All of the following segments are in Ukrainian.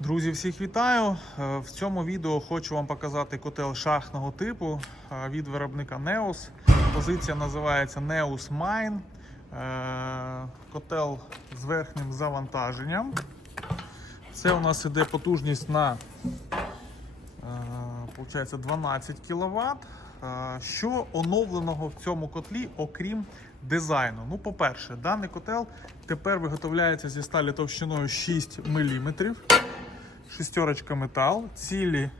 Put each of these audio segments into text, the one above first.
Друзі, всіх вітаю! Е, В цьому відео хочу вам показати котел шахтного типу е, від виробника Neos. Позиція називається Neos Mine. Е, Котел з верхнім завантаженням. Це у нас іде потужність на е, 12 кВт. Що оновленого в цьому котлі, окрім дизайну? Ну, по-перше, даний котел тепер виготовляється зі сталі товщиною 6 мм. Шестерочка метал. Цілі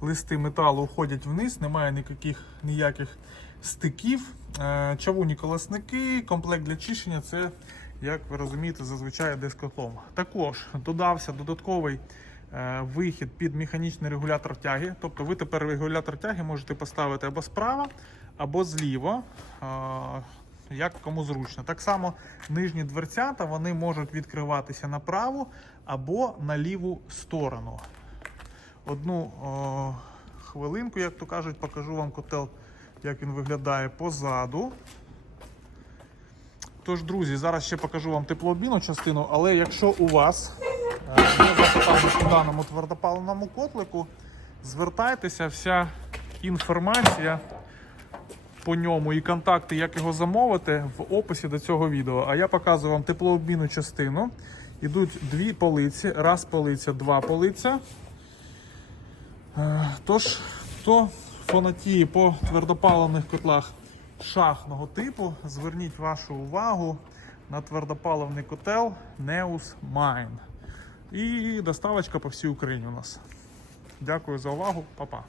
листи металу уходять вниз, немає ніяких, ніяких стиків. Е, Чавунні колосники, комплект для чищення це, як ви розумієте, зазвичай йде з котлом. Також додався додатковий е, вихід під механічний регулятор тяги. Тобто ви тепер регулятор тяги можете поставити або справа, або зліва. Як кому зручно. Так само нижні дверцята вони можуть відкриватися на праву або на ліву сторону. Одну о, хвилинку, як то кажуть, покажу вам котел, як він виглядає позаду. Тож, друзі, зараз ще покажу вам теплообмінну частину, але якщо у вас є запитання по даному твердопаливному котлику, звертайтеся, вся інформація по ньому і контакти, як його замовити, в описі до цього відео. А я показую вам теплообмінну частину. Ідуть дві полиці, раз полиця, два полиця. Е, Тож, хто фанатіє по твердопаливних котлах шахного типу, зверніть вашу увагу на твердопаливний котел Neus Mine. І доставочка по всій Україні у нас. Дякую за увагу, Па-па.